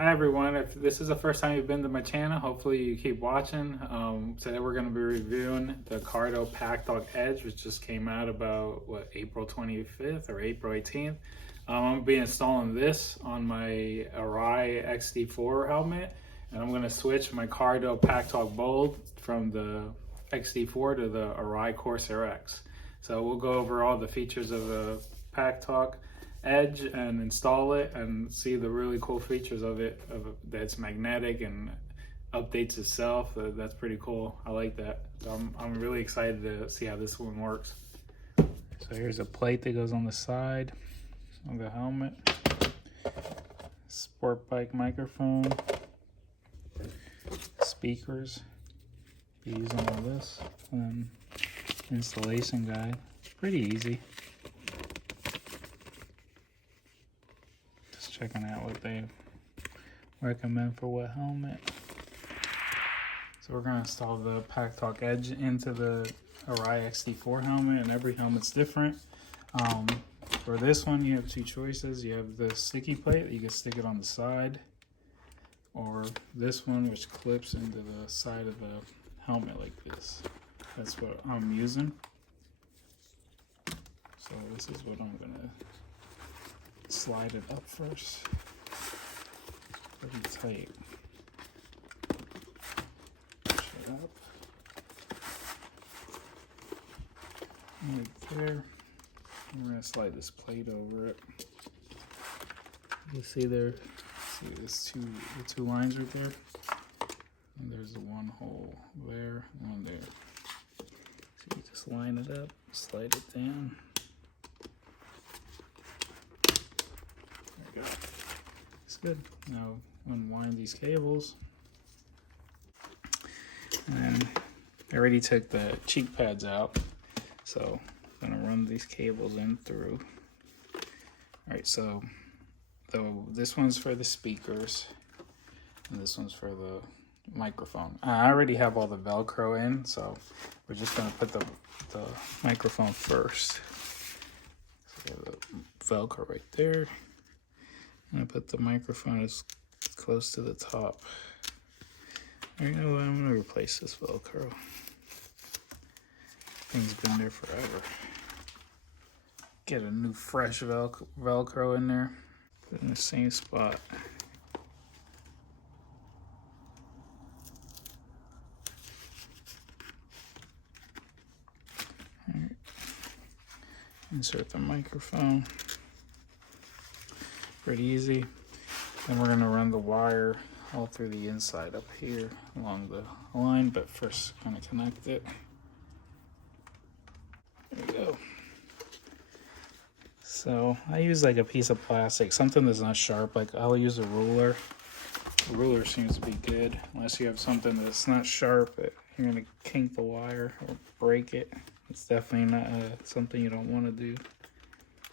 Hi everyone, if this is the first time you've been to my channel, hopefully you keep watching. Today we're going to be reviewing the Cardo Packtalk Edge, which just came out about, April 25th or April 18th. I'm going to be installing this on my Arai XD4 helmet, and I'm going to switch my Cardo Packtalk Bold from the XD4 to the Arai Corsair X. So we'll go over all the features of the Packtalk Edge and install it and see the really cool features of it, that's magnetic and updates itself. That's pretty cool. I like that. So I'm really excited to see how this one works. So here's a plate that goes on the side of the helmet. Sport bike microphone. Speakers. Be using all this. And installation guide. Pretty easy. Checking out what they recommend for what helmet. So we're gonna install the Packtalk Edge into the Arai XD4 helmet, and every helmet's different. For this one, you have two choices. You have the sticky plate, you can stick it on the side, or this one, which clips into the side of the helmet like this. That's what I'm using. So this is what I'm gonna slide it up first. Pretty tight. Push it up. Right there. I'm gonna slide this plate over it. You see there, there's the two lines right there. And there's the one hole there, one there. So you just line it up, slide it down. It's good. Now unwind these cables. And I already took the cheek pads out, so I'm gonna run these cables in through. Alright, so this one's for the speakers, and this one's for the microphone. I already have all the Velcro in, so we're just gonna put the microphone first. So we have the Velcro right there. I'm gonna put the microphone as close to the top. You know what? I'm gonna replace this Velcro. Thing's been there forever. Get a new fresh Velcro in there. Put it in the same spot. All right. Insert the microphone. Pretty easy. Then we're going to run the wire all through the inside up here along the line, but first I'm going to connect it. There we go. So I use like a piece of plastic, something that's not sharp. Like I'll use a ruler. A ruler seems to be good, unless you have something that's not sharp that you're going to kink the wire or break it. It's definitely not something you don't want to do,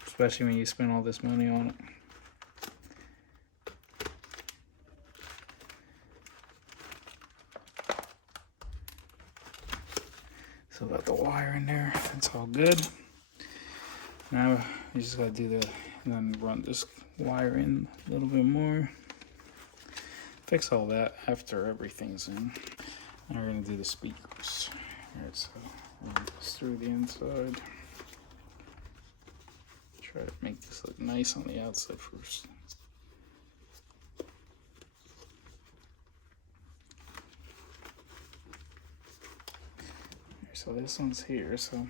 especially when you spend all this money on it. So got the wire in there, that's all good. Now you just gotta do the, and then run this wire in a little bit more. Fix all that after everything's in. Now we're gonna do the speakers. Alright, so run this through the inside. Try to make this look nice on the outside first. So this one's here, so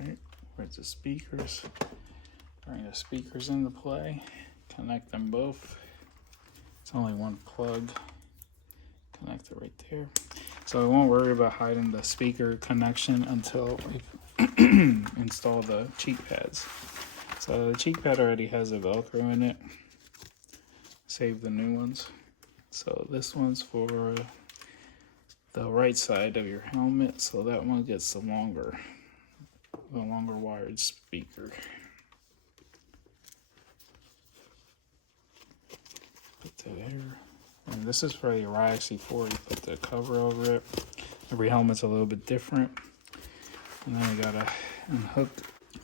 okay, where's the speakers? Bring the speakers into play, connect them both. It's only one plug, connect it right there. So I won't worry about hiding the speaker connection until we install the cheek pads. So the cheek pad already has a Velcro in it. Save the new ones. So this one's for the right side of your helmet, so that one gets the longer wired speaker. Put that there. And this is for the Arai XD4. You put the cover over it. Every helmet's a little bit different. And then we gotta unhook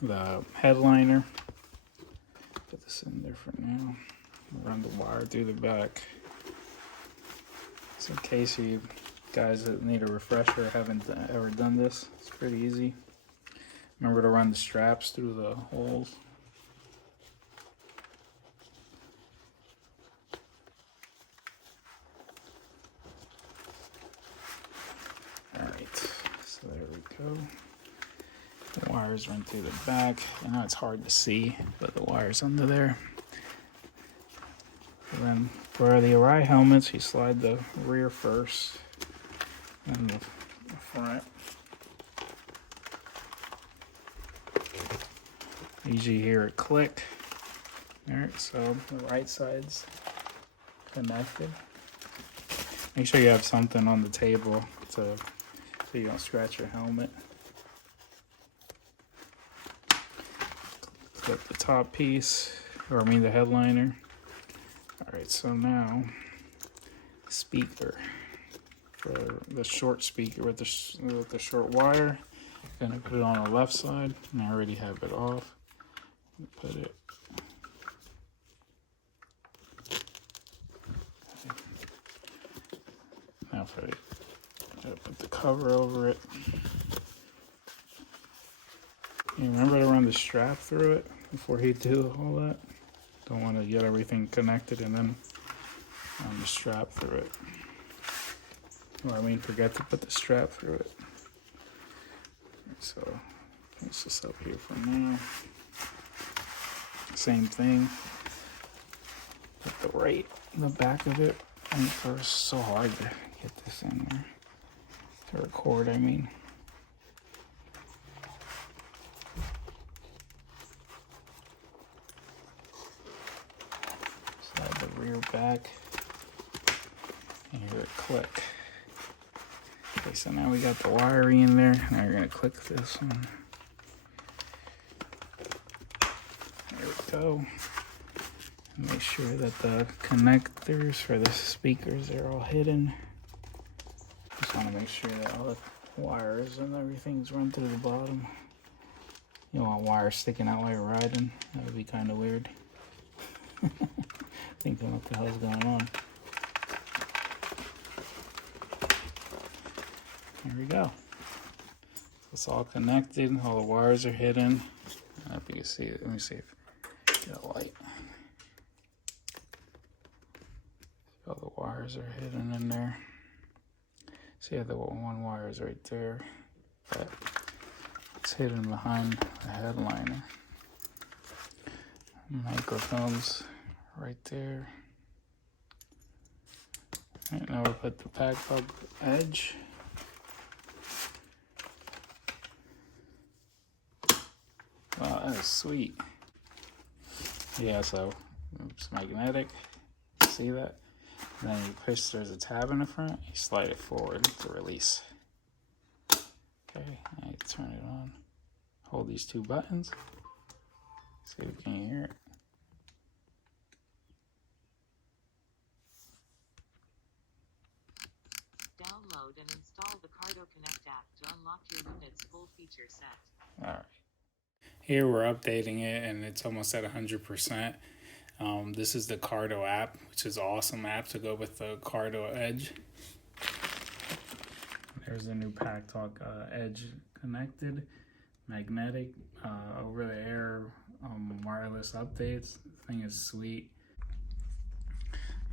the headliner. Put this in there for now. Run the wire through the back. So in case you guys that need a refresher haven't ever done this, it's pretty easy. Remember to run the straps through the holes. Alright, so there we go. The wires run through the back. I know it's hard to see, but the wire's under there. And then for the Arai helmets, you slide the rear first, and the front. Usually hear it click. Alright, so the right side's connected. Make sure you have something on the table so you don't scratch your helmet. Clip the top piece, or I mean the headliner. Alright, so now speaker. For the short speaker with the short wire, I'm gonna put it on the left side, and I already have it off. Put it. Now for it, put the cover over it. You remember to run the strap through it before you do all that. Don't want to get everything connected and then run the strap through it. Or I mean, forget to put the strap through it. So place this up here for now. Same thing. Put the back of it. And first, so hard to get this in there. To record, I mean. Slide the rear back. And you hear it click. Okay, so now we got the wiring in there. Now we're gonna click this one. There we go. Make sure that the connectors for the speakers are all hidden. Just want to make sure that all the wires and everything's run through the bottom. You don't want wires sticking out while you're riding. That would be kind of weird. Thinking what the hell's going on. There we go. It's all connected. All the wires are hidden. I don't know if you can see it. Let me see if I get a light. All the wires are hidden in there. See how the one wire is right there, but it's hidden behind the headliner. Microphones right there. Right, now we'll put the Packtalk edge. Wow, that is sweet. Yeah, so it's magnetic. See that? And then you push, there's a tab in the front, you slide it forward to release. Okay, now you turn it on. Hold these two buttons. See if you can hear it. Download and install the Cardo Connect app to unlock your unit's full feature set. Alright. Here we're updating it and it's almost at 100%. This is the Cardo app, which is an awesome app to go with the Cardo Edge. There's the new Packtalk Edge connected, magnetic, over-the-air wireless updates. The thing is sweet.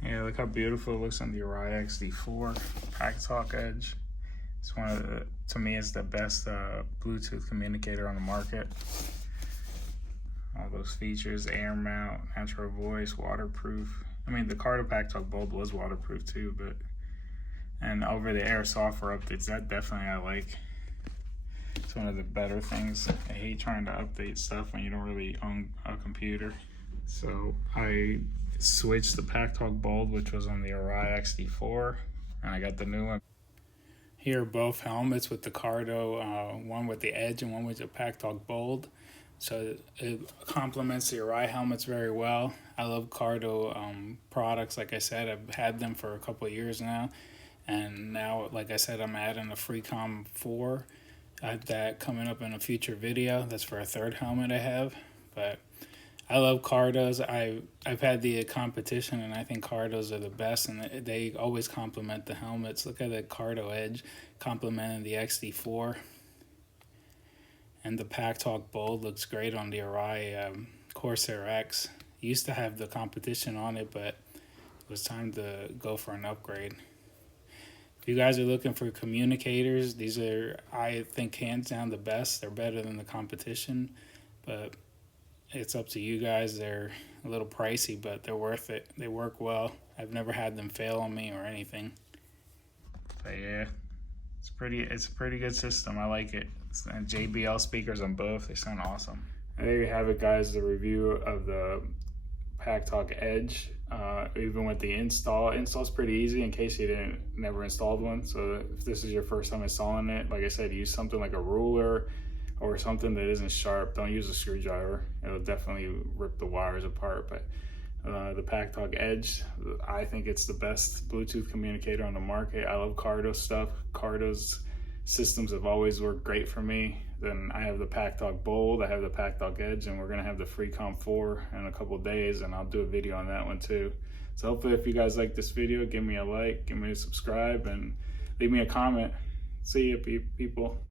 Yeah, look how beautiful it looks on the Arai XD4 Packtalk Edge. It's one of the, to me, it's the best Bluetooth communicator on the market. All those features, air mount, natural voice, waterproof. I mean, the Cardo Packtalk Bold was waterproof too, but, and over-the-air software updates, that definitely I like. It's one of the better things. I hate trying to update stuff when you don't really own a computer. So I switched the Packtalk Bold, which was on the Arai XD4, and I got the new one. Here are both helmets with the Cardo, one with the Edge and one with the Packtalk Bold. So it complements the Arai helmets very well. I love Cardo products. Like I said, I've had them for a couple of years now. And now, like I said, I'm adding a Freecom 4. I have that coming up in a future video. That's for a third helmet I have. But I love Cardos. I've had the competition, and I think Cardos are the best, and they always complement the helmets. Look at the Cardo Edge complementing the XD4, and the Packtalk Bold looks great on the Arai Corsair X. Used to have the competition on it, but it was time to go for an upgrade. If you guys are looking for communicators, these are, I think, hands down the best. They're better than the competition, but it's up to you guys. They're a little pricey, but they're worth it. They work well. I've never had them fail on me or anything. But yeah, it's a pretty good system. I like it. And JBL speakers on both. They sound awesome. And there you have it, guys. The review of the Packtalk Edge. Even with the install's pretty easy in case you never installed one. So if this is your first time installing it, like I said, use something like a ruler or something that isn't sharp. Don't use a screwdriver. It'll definitely rip the wires apart. But the Packtalk Edge, I think it's the best Bluetooth communicator on the market. I love Cardo stuff. Cardo's systems have always worked great for me. Then I have the Packtalk Bold, I have the Packtalk Edge, and we're gonna have the Freecom 4 in a couple days, and I'll do a video on that one too. So hopefully if you guys like this video, give me a like, give me a subscribe, and leave me a comment. See you, people.